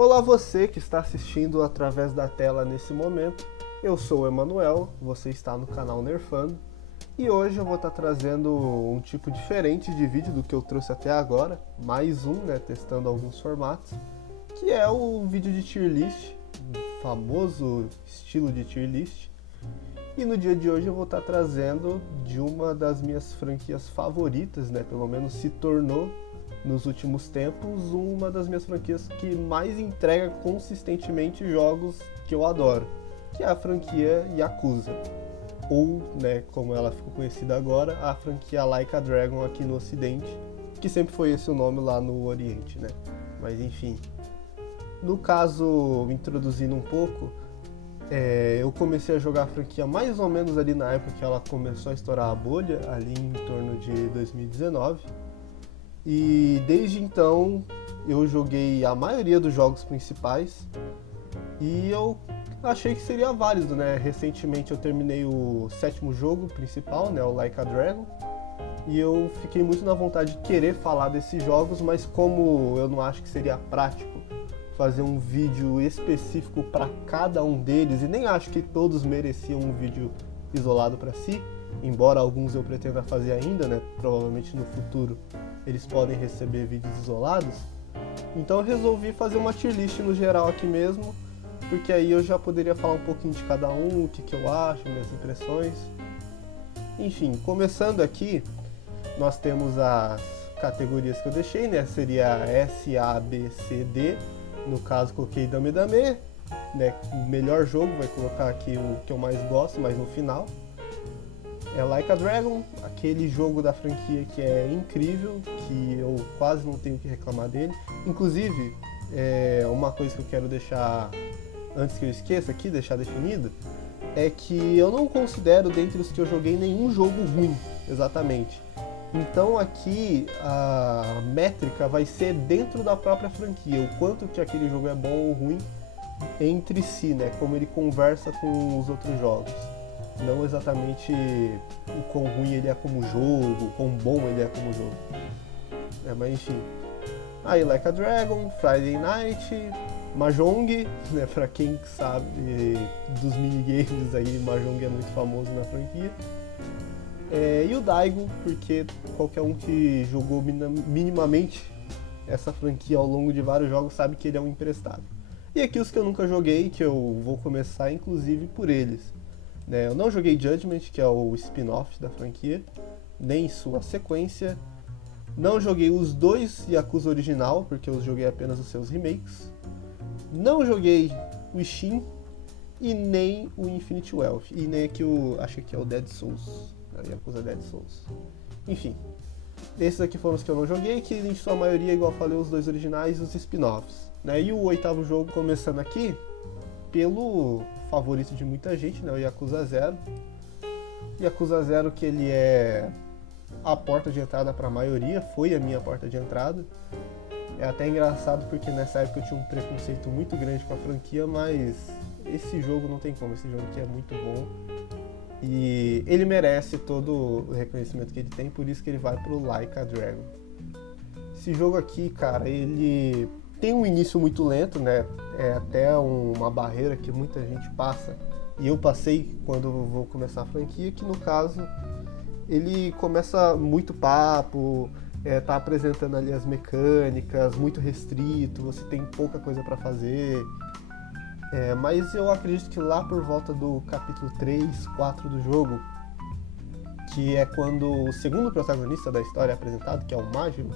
Olá você que está assistindo através da tela nesse momento, eu sou o Emanuel, você está no canal Nerfando e hoje eu vou estar trazendo um tipo diferente de vídeo do que eu trouxe até agora, mais um, testando alguns formatos, que é o vídeo de tier list, o famoso estilo de tier list. E no dia de hoje eu vou estar trazendo de uma das minhas franquias favoritas, pelo menos se tornou nos últimos tempos uma das minhas franquias que mais entrega consistentemente jogos que eu adoro, que é a franquia Yakuza, ou, como ela ficou conhecida agora, a franquia Like a Dragon aqui no Ocidente, que sempre foi esse o nome lá no Oriente, Mas enfim, no caso, introduzindo um pouco, eu comecei a jogar a franquia mais ou menos ali na época que ela começou a estourar a bolha, ali em torno de 2019. E desde então eu joguei a maioria dos jogos principais e eu achei que seria válido, Recentemente eu terminei o 7º jogo principal, o Like a Dragon, e eu fiquei muito na vontade de querer falar desses jogos, mas como eu não acho que seria prático fazer um vídeo específico para cada um deles, e nem acho que todos mereciam um vídeo isolado para si, embora alguns eu pretenda fazer ainda, provavelmente no futuro eles podem receber vídeos isolados, então eu resolvi fazer uma tier list no geral aqui mesmo, porque aí eu já poderia falar um pouquinho de cada um, o que eu acho, minhas impressões. Enfim, começando aqui, nós temos as categorias que eu deixei, seria S, A, B, C, D. No caso coloquei Dame Dame, o melhor jogo, vai colocar aqui o que eu mais gosto, mas no final. É Like a Dragon, aquele jogo da franquia que é incrível, que eu quase não tenho o que reclamar dele. Inclusive, uma coisa que eu quero deixar, antes que eu esqueça aqui, deixar definido, é que eu não considero dentre os que eu joguei nenhum jogo ruim, exatamente. Então aqui a métrica vai ser dentro da própria franquia, o quanto que aquele jogo é bom ou ruim entre si, como ele conversa com os outros jogos. Não exatamente o quão ruim ele é como jogo, o quão bom ele é como jogo. Mas enfim. Aí Like a Dragon, Friday Night, Mahjong, pra quem sabe dos minigames aí, Mahjong é muito famoso na franquia. E o Daigo, porque qualquer um que jogou minimamente essa franquia ao longo de vários jogos sabe que ele é um emprestado. E aqui os que eu nunca joguei, que eu vou começar inclusive por eles. Eu não joguei Judgment, que é o spin-off da franquia, nem sua sequência. Não joguei os dois Yakuza original, porque eu joguei apenas os seus remakes. Não joguei o Ishin e nem o Infinite Wealth. E nem aqui acho que é o Dead Souls. Yakuza Dead Souls. Enfim, esses aqui foram os que eu não joguei, que em sua maioria, igual eu falei, os dois originais e os spin-offs. E o 8º jogo, começando aqui, pelo favorito de muita gente, o Yakuza 0. Yakuza 0 que ele é a porta de entrada para a maioria, foi a minha porta de entrada. É até engraçado porque nessa época eu tinha um preconceito muito grande com a franquia, mas esse jogo não tem como, esse jogo aqui é muito bom. E ele merece todo o reconhecimento que ele tem, por isso que ele vai pro Like a Dragon. Esse jogo aqui, cara, ele tem um início muito lento, É até uma barreira que muita gente passa. E eu passei quando eu vou começar a franquia, que no caso ele começa muito papo, tá apresentando ali as mecânicas, muito restrito, você tem pouca coisa pra fazer. Mas eu acredito que lá por volta do capítulo 3, 4 do jogo, que é quando o segundo protagonista da história é apresentado, que é o Majima,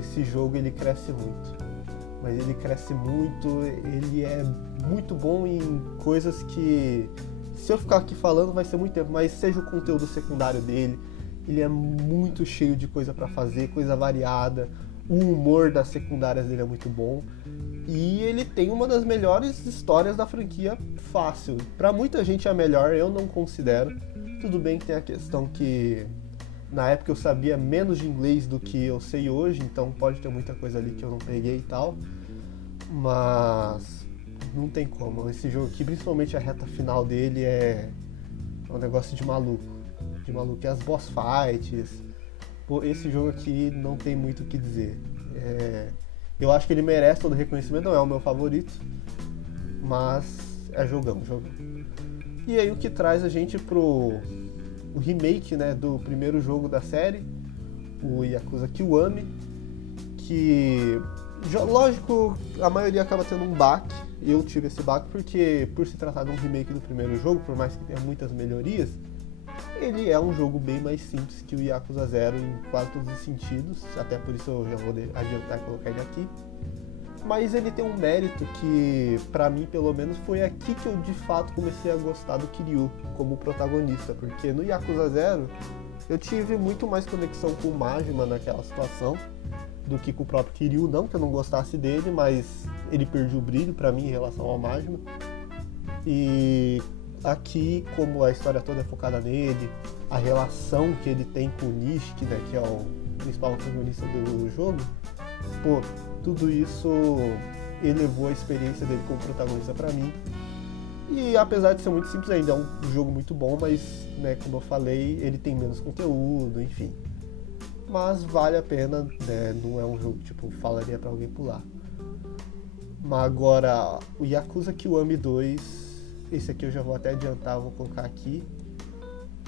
esse jogo ele cresce muito. Mas ele cresce muito, ele é muito bom em coisas que, se eu ficar aqui falando vai ser muito tempo, mas seja o conteúdo secundário dele, ele é muito cheio de coisa pra fazer, coisa variada, o humor das secundárias dele é muito bom. E ele tem uma das melhores histórias da franquia, fácil. Pra muita gente é a melhor, eu não considero. Tudo bem que tem a questão que na época eu sabia menos de inglês do que eu sei hoje, então pode ter muita coisa ali que eu não peguei e tal. Mas não tem como. Esse jogo aqui, principalmente a reta final dele, é um negócio de maluco. De maluco. E as boss fights. Pô, esse jogo aqui não tem muito o que dizer. Eu acho que ele merece todo o reconhecimento, não é o meu favorito, mas é jogão. E aí o que traz a gente pro o remake, né, do primeiro jogo da série, o Yakuza Kiwami, que, lógico, a maioria acaba tendo um baque. Eu tive esse baque porque, por se tratar de um remake do primeiro jogo, por mais que tenha muitas melhorias, ele é um jogo bem mais simples que o Yakuza 0 em quase todos os sentidos, até por isso eu já vou adiantar e colocar ele aqui. Mas ele tem um mérito que, pra mim, pelo menos, foi aqui que eu de fato comecei a gostar do Kiryu como protagonista, porque no Yakuza 0 eu tive muito mais conexão com o Majima naquela situação do que com o próprio Kiryu, não que eu não gostasse dele, mas ele perdeu o brilho pra mim em relação ao Majima. E aqui, como a história toda é focada nele, a relação que ele tem com o Nishiki, né, que é o principal protagonista do jogo, pô, tudo isso elevou a experiência dele como protagonista pra mim. E apesar de ser muito simples, ainda é um jogo muito bom, mas, né, como eu falei, ele tem menos conteúdo, enfim. Mas vale a pena, né, não é um jogo que tipo, falaria pra alguém pular. Mas agora, o Yakuza Kiwami 2, esse aqui eu já vou até adiantar, vou colocar aqui,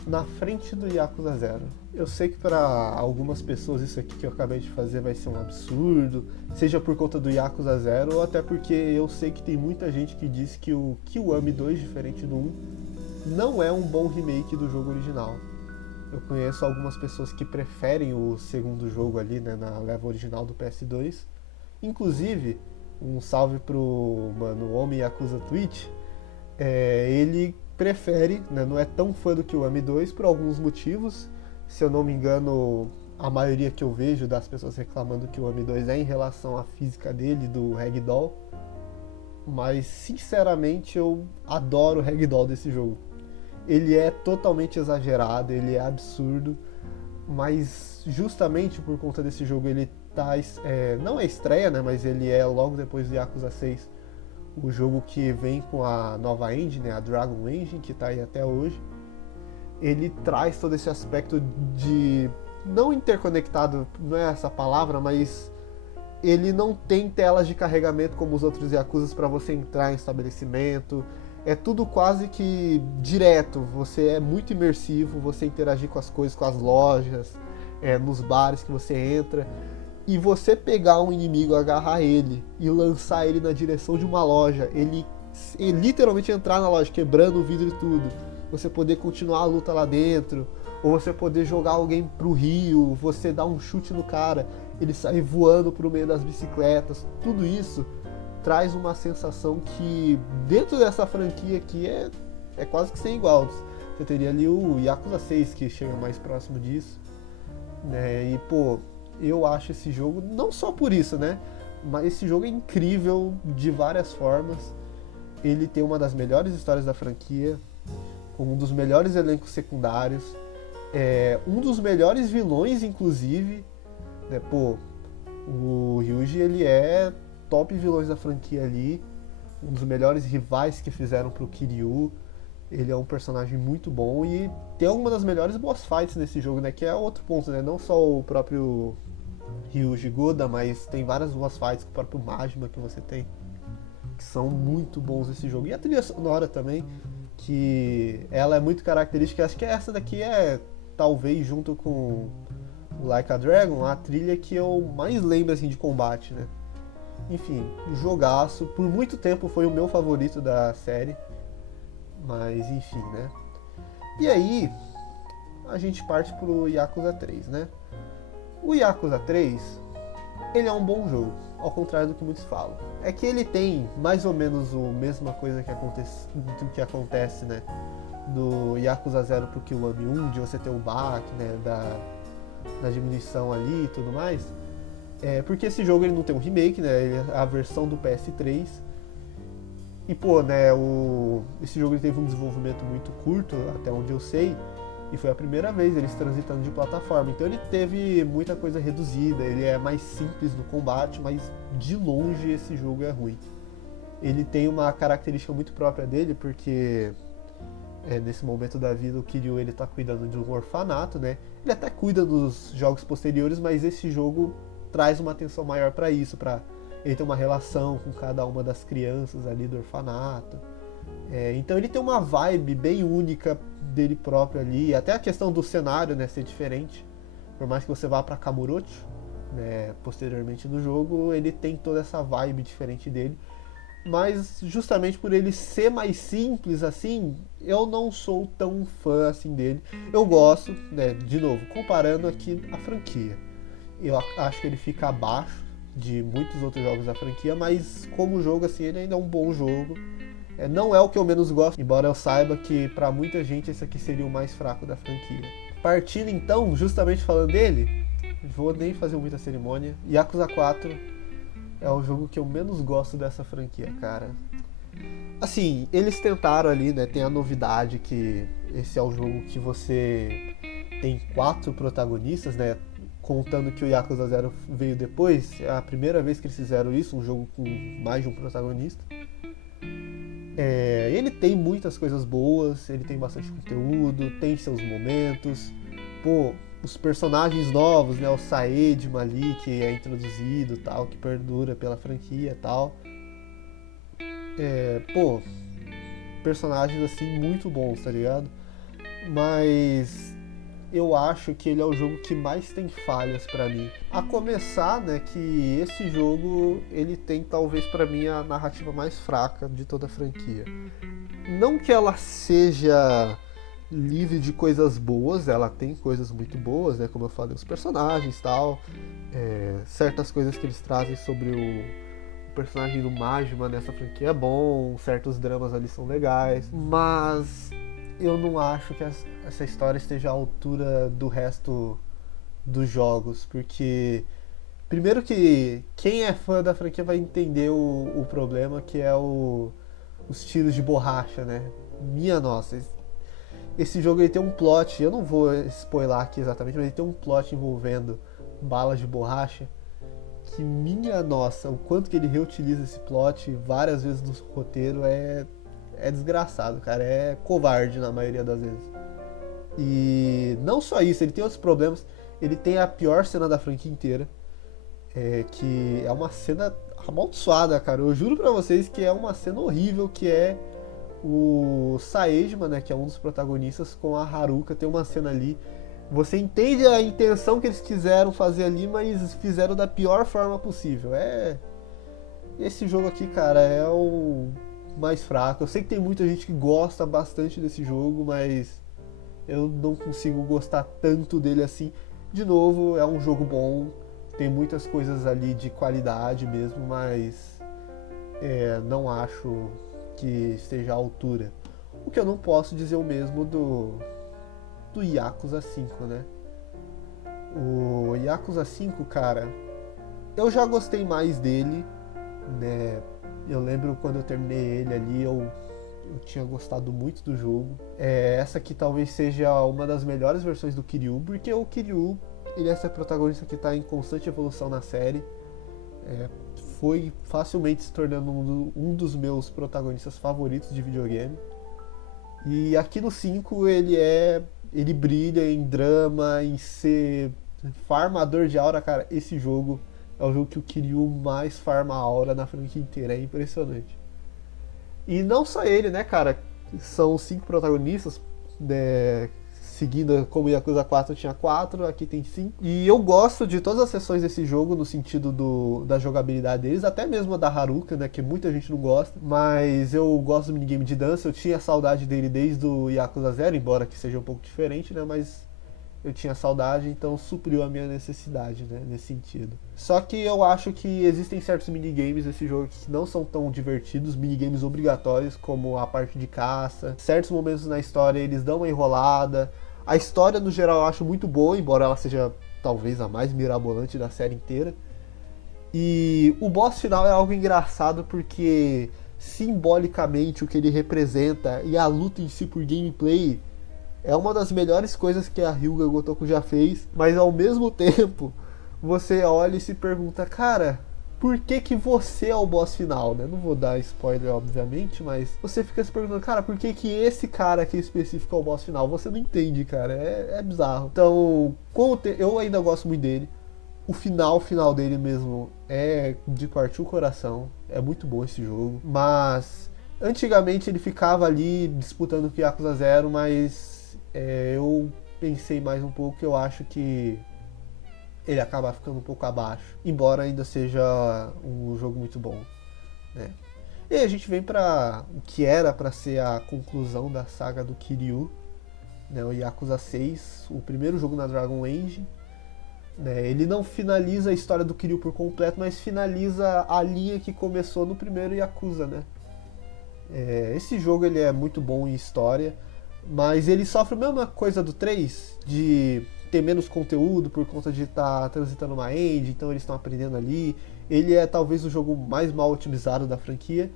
na frente do Yakuza 0. Eu sei que para algumas pessoas isso aqui que eu acabei de fazer vai ser um absurdo, seja por conta do Yakuza 0 ou até porque eu sei que tem muita gente que diz que o Kiwami 2, diferente do 1, não é um bom remake do jogo original. Eu conheço algumas pessoas que preferem o segundo jogo ali, né, na leva original do PS2. Inclusive, um salve pro mano Homem Yakuza Twitch, ele prefere, né, não é tão fã do Kiwami 2 por alguns motivos. Se eu não me engano, a maioria que eu vejo das pessoas reclamando do Kiwami 2 é em relação à física dele, do Ragdoll. Mas, sinceramente, eu adoro o Ragdoll desse jogo. Ele é totalmente exagerado, ele é absurdo, mas justamente por conta desse jogo ele tá, não é estreia, né, mas ele é logo depois do Yakuza 6, o jogo que vem com a nova engine, né, a Dragon Engine, que tá aí até hoje. Ele traz todo esse aspecto de, não interconectado, não é essa palavra, mas ele não tem telas de carregamento como os outros Yakuzas para você entrar em estabelecimento. É tudo quase que direto, você é muito imersivo, você interagir com as coisas, com as lojas, nos bares que você entra. E você pegar um inimigo, agarrar ele e lançar ele na direção de uma loja, ele literalmente entrar na loja, quebrando o vidro e tudo, você poder continuar a luta lá dentro, ou você poder jogar alguém pro rio, você dar um chute no cara, ele sair voando pro meio das bicicletas, tudo isso traz uma sensação que dentro dessa franquia aqui é quase que sem igual. Você teria ali o Yakuza 6 que chega mais próximo disso, né? E pô, eu acho esse jogo, não só por isso, né, mas esse jogo é incrível de várias formas. Ele tem uma das melhores histórias da franquia, um dos melhores elencos secundários, um dos melhores vilões, inclusive, né? Pô, o Ryuji, ele é top vilões da franquia ali, um dos melhores rivais que fizeram pro Kiryu. Ele é um personagem muito bom e tem uma das melhores boss fights nesse jogo, né? Que é outro ponto, né? Não só o próprio Ryuji Goda, mas tem várias boss fights com o próprio Majima que você tem, que são muito bons nesse jogo. E a trilha sonora também, que ela é muito característica. Acho que essa daqui talvez, junto com o Like a Dragon, a trilha que eu mais lembro assim, de combate, né? Enfim, jogaço. Por muito tempo foi o meu favorito da série. Mas enfim, né? E aí, a gente parte pro Yakuza 3, né? O Yakuza 3, ele é um bom jogo, ao contrário do que muitos falam. É que ele tem mais ou menos a mesma coisa que acontece, né, do Yakuza 0 pro Kiwami 1, de você ter o baque, né, da diminuição ali e tudo mais. Porque esse jogo ele não tem um remake, né, ele é a versão do PS3. E pô, né, esse jogo ele teve um desenvolvimento muito curto, até onde eu sei, e foi a primeira vez eles transitando de plataforma. Então ele teve muita coisa reduzida, ele é mais simples no combate, mas de longe esse jogo é ruim. Ele tem uma característica muito própria dele, porque nesse momento da vida o Kiryu ele tá cuidando de um orfanato, né? Ele até cuida dos jogos posteriores, mas esse jogo traz uma atenção maior para isso, para ele tem uma relação com cada uma das crianças ali do orfanato. Então ele tem uma vibe bem única dele próprio ali, até a questão do cenário, né, ser diferente. Por mais que você vá para Kamurocho, né, posteriormente no jogo, ele tem toda essa vibe diferente dele. Mas justamente por ele ser mais simples assim, eu não sou tão fã assim dele. Eu gosto, né, de novo, comparando aqui a franquia. Eu acho que ele fica abaixo de muitos outros jogos da franquia, mas como jogo assim, ele ainda é um bom jogo. Não é o que eu menos gosto, embora eu saiba que pra muita gente esse aqui seria o mais fraco da franquia. Partindo então, justamente falando dele, vou nem fazer muita cerimônia. Yakuza 4 é o jogo que eu menos gosto dessa franquia, cara. Assim, eles tentaram ali, né? Tem a novidade que esse é o jogo que você tem 4 protagonistas, né? Contando que o Yakuza 0 veio depois. É a primeira vez que eles fizeram isso, um jogo com mais de um protagonista. Ele tem muitas coisas boas, ele tem bastante conteúdo, tem seus momentos. Pô, os personagens novos, né? O Saedma ali, que é introduzido tal, que perdura pela franquia e tal. Personagens assim muito bons, tá ligado? Mas eu acho que ele é o jogo que mais tem falhas pra mim. A começar, né, que esse jogo ele tem talvez pra mim a narrativa mais fraca de toda a franquia. Não que ela seja livre de coisas boas, ela tem coisas muito boas, né, como eu falei, os personagens e tal, certas coisas que eles trazem sobre o personagem do Majima nessa franquia é bom, certos dramas ali são legais, mas eu não acho que essa história esteja à altura do resto dos jogos, porque primeiro que quem é fã da franquia vai entender o problema, que é os tiros de borracha, né? Minha nossa, esse jogo ele tem um plot, eu não vou spoiler aqui exatamente, mas ele tem um plot envolvendo balas de borracha, que minha nossa, o quanto que ele reutiliza esse plot várias vezes no roteiro é desgraçado, cara. É covarde na maioria das vezes. E não só isso, ele tem outros problemas. Ele tem a pior cena da franquia inteira, que é uma cena amaldiçoada, cara. Eu juro pra vocês que é uma cena horrível, que é o Saejima, né, que é um dos protagonistas, com a Haruka. Tem uma cena ali. Você entende a intenção que eles quiseram fazer ali, mas fizeram da pior forma possível. Esse jogo aqui, cara, é o mais fraco. Eu sei que tem muita gente que gosta bastante desse jogo, mas eu não consigo gostar tanto dele assim. De novo, é um jogo bom, tem muitas coisas ali de qualidade mesmo, mas não acho que esteja à altura. O que eu não posso dizer o mesmo do Yakuza 5, né? O Yakuza 5, cara, eu já gostei mais dele, né? Eu lembro quando eu terminei ele ali, eu tinha gostado muito do jogo. Essa aqui talvez seja uma das melhores versões do Kiryu, porque o Kiryu, ele é esse protagonista que está em constante evolução na série. Foi facilmente se tornando um dos meus protagonistas favoritos de videogame. E aqui no 5 ele brilha em drama, em ser farmador de aura, cara. Esse jogo é o jogo que o Kiryu mais farma a aura na franquia inteira, é impressionante. E não só ele, né, cara? São 5 protagonistas, né? Seguindo como Yakuza 4 tinha 4, aqui tem 5. E eu gosto de todas as sessões desse jogo no sentido da jogabilidade deles, até mesmo a da Haruka, né, que muita gente não gosta. Mas eu gosto do minigame de dança, eu tinha saudade dele desde o Yakuza 0, embora que seja um pouco diferente, né, mas eu tinha saudade, então supriu a minha necessidade, né, nesse sentido. Só que eu acho que existem certos minigames nesse jogo que não são tão divertidos, minigames obrigatórios, como a parte de caça. Certos momentos na história eles dão uma enrolada. A história, no geral, eu acho muito boa, embora ela seja talvez a mais mirabolante da série inteira. E o boss final é algo engraçado porque simbolicamente o que ele representa e a luta em si por gameplay é uma das melhores coisas que a Ryuga Gotoku já fez, mas ao mesmo tempo você olha e se pergunta, cara, por que você é o boss final, né? Não vou dar spoiler, obviamente, mas você fica se perguntando, cara, por que esse cara aqui específico é o boss final? Você não entende, cara, é bizarro. Então, eu ainda gosto muito dele. O final dele mesmo é de partir o coração. É muito bom esse jogo. Mas antigamente ele ficava ali disputando com o Yakuza Zero, mas eu pensei mais um pouco, eu acho que ele acaba ficando um pouco abaixo, embora ainda seja um jogo muito bom, né? E aí a gente vem para o que era para ser a conclusão da saga do Kiryu, né, o Yakuza 6, o primeiro jogo na Dragon Age. Né, ele não finaliza a história do Kiryu por completo, mas finaliza a linha que começou no primeiro Yakuza, né? Esse jogo ele é muito bom em história, mas ele sofre a mesma coisa do 3, de ter menos conteúdo por conta de estar transitando uma engine, então eles estão aprendendo ali. Ele é talvez o jogo mais mal otimizado da franquia,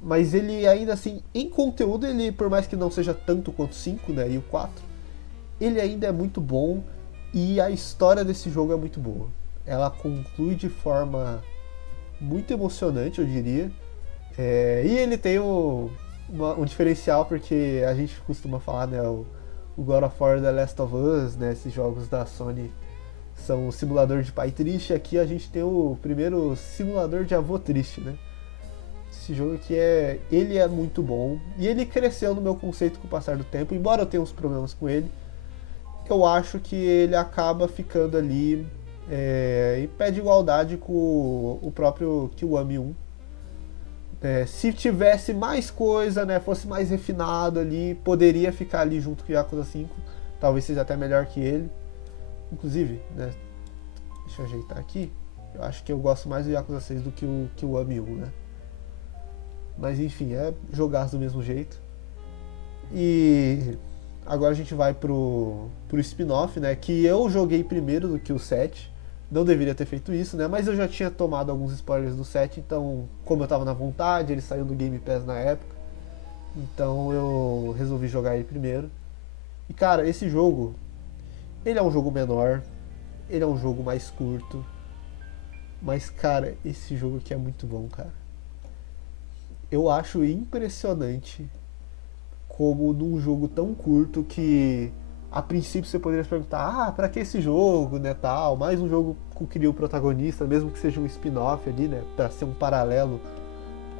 mas ele ainda assim, em conteúdo, ele por mais que não seja tanto quanto o 5, né, e o 4, ele ainda é muito bom e a história desse jogo é muito boa. Ela conclui de forma muito emocionante, eu diria. E ele tem um diferencial porque a gente costuma falar, né, o God of War, The Last of Us, né, esses jogos da Sony são um simulador de pai triste. Aqui a gente tem o primeiro simulador de avô triste, né? Esse jogo aqui ele é muito bom e ele cresceu no meu conceito com o passar do tempo, embora eu tenha uns problemas com ele. Eu acho que ele acaba ficando ali em pé de igualdade com o próprio Kiwami 1. Se tivesse mais coisa, né, fosse mais refinado ali, poderia ficar ali junto com o Yakuza 5. Talvez seja até melhor que ele. Inclusive, né, deixa eu ajeitar aqui. Eu acho que eu gosto mais do Yakuza 6 do que o Kiwami 1, né? Mas enfim, é jogaço do mesmo jeito. E agora a gente vai pro spin-off, né? Que eu joguei primeiro do que o 7. Não deveria ter feito isso, né? Mas eu já tinha tomado alguns spoilers do 7, então, como eu tava na vontade, ele saiu do Game Pass na época. Então eu resolvi jogar ele primeiro. E cara, esse jogo, ele é um jogo menor, ele é um jogo mais curto. Mas cara, esse jogo aqui é muito bom, cara. Eu acho impressionante como num jogo tão curto que a princípio você poderia se perguntar, pra que esse jogo, né, tal, mais um jogo que cria o protagonista, mesmo que seja um spin-off ali, né, pra ser um paralelo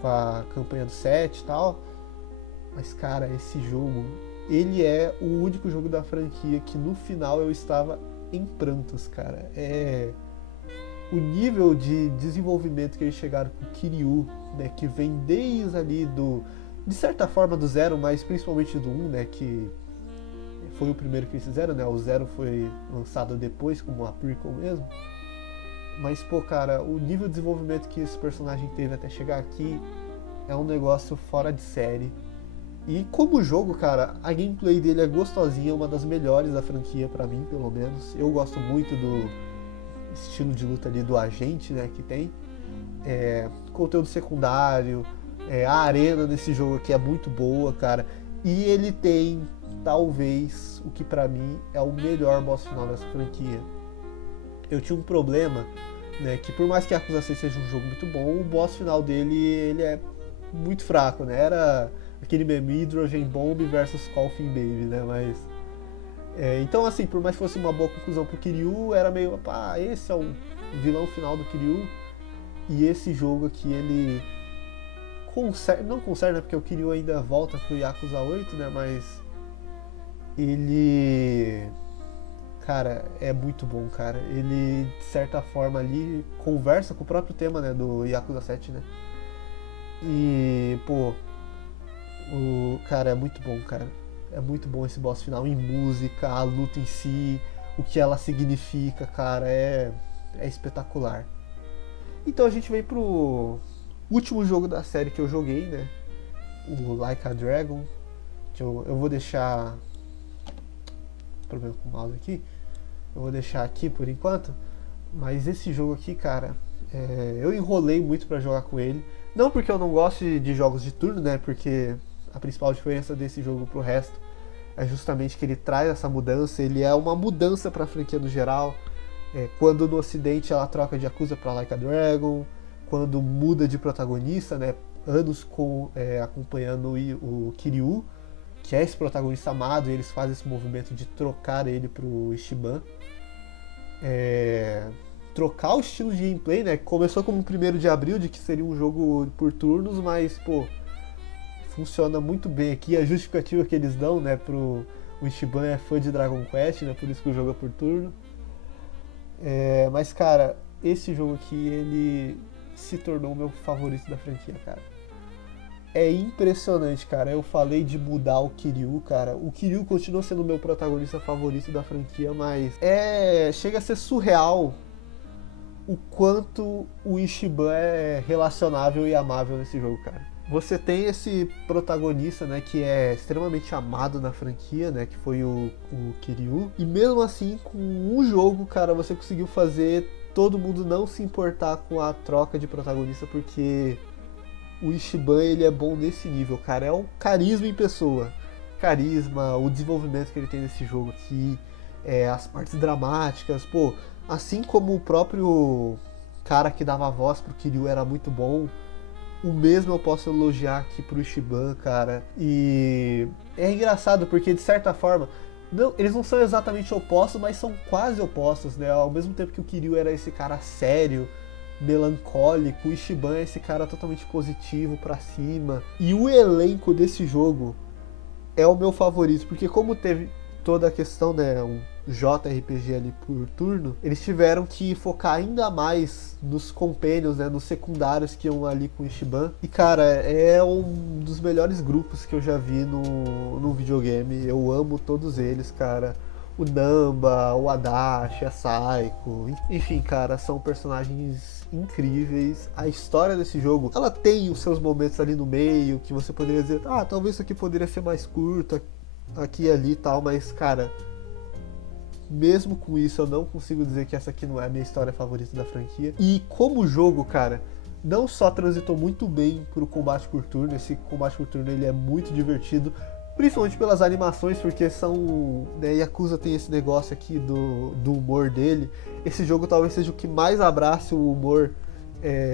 com a campanha do 7 e tal. Mas cara, esse jogo, ele é o único jogo da franquia que no final eu estava em prantos, cara. O nível de desenvolvimento que eles chegaram com o Kiryu, né, que vem desde ali de certa forma do 0, mas principalmente do 1, né, que foi o primeiro que eles fizeram, né, o 0 foi lançado depois como uma prequel mesmo. Mas, pô, cara, o nível de desenvolvimento que esse personagem teve até chegar aqui é um negócio fora de série. E como jogo, cara, a gameplay dele é gostosinha, uma das melhores da franquia pra mim, pelo menos. Eu gosto muito do estilo de luta ali do agente, né, que tem. Conteúdo secundário, a arena nesse jogo aqui é muito boa, cara. E ele tem, talvez, o que pra mim é o melhor boss final dessa franquia. Eu tinha um problema, né, que por mais que Yakuza 6 seja um jogo muito bom, o boss final dele, ele é muito fraco, né? Era aquele meme Hydrogen Bomb versus Coffin Baby, né? Mas então, assim, por mais que fosse uma boa conclusão pro Kiryu, era meio, pá, esse é o vilão final do Kiryu. E esse jogo aqui, ele não conserta, né, porque o Kiryu ainda volta pro Yakuza 8, né? Mas ele, cara, é muito bom, cara. Ele, de certa forma ali, conversa com o próprio tema, né, do Yakuza 7, né? E, pô, cara, é muito bom, cara. É muito bom esse boss final em música, a luta em si, o que ela significa, cara, é espetacular. Então a gente vem pro último jogo da série que eu joguei, né? O Like a Dragon. Que eu vou deixar. Problema com o mouse aqui. Eu vou deixar aqui por enquanto. Mas esse jogo aqui, cara, eu enrolei muito pra jogar com ele. Não porque eu não gosto de jogos de turno, né? Porque a principal diferença desse jogo pro resto é justamente que ele traz essa mudança. Ele é uma mudança pra franquia no geral. Quando no ocidente ela troca de Yakuza pra Like a Dragon, quando muda de protagonista, né, anos acompanhando o Kiryu, que é esse protagonista amado, e eles fazem esse movimento de trocar ele pro Ichiban. trocar o estilo de gameplay, né? Começou como 1º de abril, de que seria um jogo por turnos, mas, pô, funciona muito bem aqui. A justificativa que eles dão, né, o Ichiban é fã de Dragon Quest, né? Por isso que o jogo é por turno. Mas, cara, esse jogo aqui, ele se tornou o meu favorito da franquia, cara. É impressionante, cara. Eu falei de mudar o Kiryu, cara. O Kiryu continua sendo o meu protagonista favorito da franquia, mas chega a ser surreal o quanto o Ichiban é relacionável e amável nesse jogo, cara. Você tem esse protagonista, né, que é extremamente amado na franquia, né, que foi o Kiryu. E mesmo assim, com um jogo, cara, você conseguiu fazer todo mundo não se importar com a troca de protagonista, porque o Ichiban, ele é bom nesse nível, cara. É o carisma em pessoa. Carisma, o desenvolvimento que ele tem nesse jogo aqui, as partes dramáticas, pô, assim como o próprio cara que dava voz pro Kiryu era muito bom, o mesmo eu posso elogiar aqui pro Ichiban, cara. E é engraçado porque, de certa forma, eles não são exatamente opostos, mas são quase opostos, né? Ao mesmo tempo que o Kiryu era esse cara sério, melancólico, o Ichiban é esse cara totalmente positivo, pra cima. E o elenco desse jogo é o meu favorito, porque como teve toda a questão, né, um JRPG ali por turno, eles tiveram que focar ainda mais nos companions, né, nos secundários que iam ali com o Ichiban. E, cara, é um dos melhores grupos que eu já vi no videogame. Eu amo todos eles, cara. O Namba, o Adachi, a Saiko, enfim, cara, são personagens incríveis. A história desse jogo, ela tem os seus momentos ali no meio, que você poderia dizer, talvez isso aqui poderia ser mais curto, aqui e ali e tal, mas, cara, mesmo com isso, eu não consigo dizer que essa aqui não é a minha história favorita da franquia. E como jogo, cara, não só transitou muito bem pro combate por turno, esse combate por turno ele é muito divertido, principalmente pelas animações, porque são, né, Yakuza tem esse negócio aqui do humor dele. Esse jogo talvez seja o que mais abrace o humor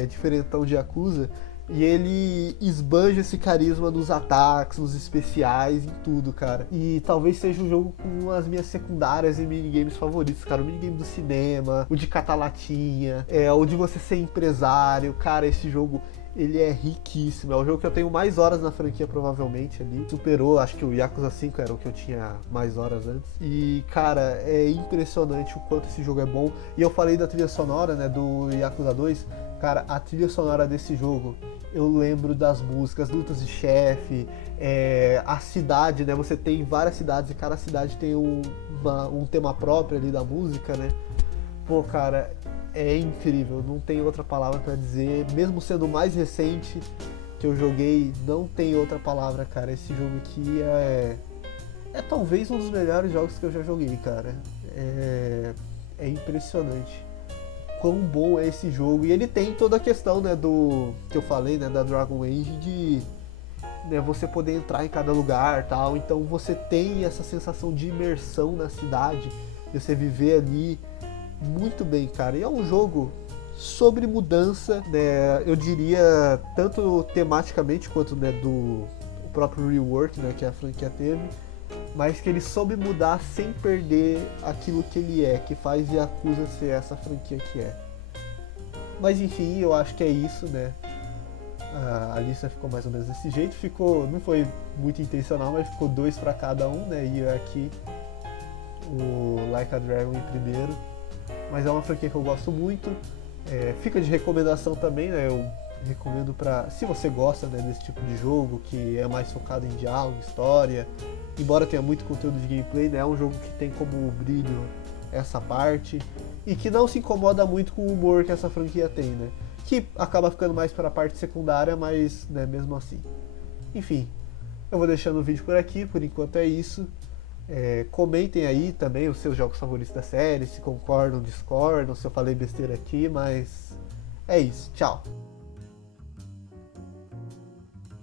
diferentão de Yakuza, e ele esbanja esse carisma nos ataques, nos especiais, em tudo, cara. E talvez seja o jogo com as minhas secundárias e minigames favoritos, cara. O minigame do cinema, o de catar latinha, o de você ser empresário. Cara, esse jogo, ele é riquíssimo. É o jogo que eu tenho mais horas na franquia, provavelmente, ali. Superou, acho que o Yakuza 5 era o que eu tinha mais horas antes. E, cara, é impressionante o quanto esse jogo é bom. E eu falei da trilha sonora, né, do Yakuza 2. Cara, a trilha sonora desse jogo, eu lembro das músicas, lutas de chefe, a cidade, né? Você tem várias cidades e cada cidade tem um tema próprio ali da música, né? Pô, cara, é incrível, não tem outra palavra pra dizer. Mesmo sendo o mais recente que eu joguei, não tem outra palavra, cara. Esse jogo aqui é talvez um dos melhores jogos que eu já joguei, cara. É impressionante quão bom é esse jogo. E ele tem toda a questão, né, do que eu falei, né, da Dragon Age, de, né, você poder entrar em cada lugar, tal. Então você tem essa sensação de imersão na cidade, de você viver ali muito bem, cara. E é um jogo sobre mudança, né, eu diria, tanto tematicamente quanto, né, do próprio rework, né, que a franquia teve, mas que ele soube mudar sem perder aquilo que ele é, que faz Yakuza ser essa franquia que é. Mas enfim, eu acho que é isso, né? A lista ficou mais ou menos desse jeito, não foi muito intencional, mas ficou 2 para cada um, né? E aqui o Like a Dragon em primeiro. Mas é uma franquia que eu gosto muito. Fica de recomendação também, né? Eu recomendo se você gosta, né, desse tipo de jogo que é mais focado em diálogo, história, embora tenha muito conteúdo de gameplay, né, é um jogo que tem como brilho essa parte e que não se incomoda muito com o humor que essa franquia tem, né, que acaba ficando mais para a parte secundária, mas, né, mesmo assim. Enfim, eu vou deixando o vídeo por aqui, por enquanto é isso. Comentem aí também os seus jogos favoritos da série, se concordam, discordam, se eu falei besteira aqui, mas é isso, tchau!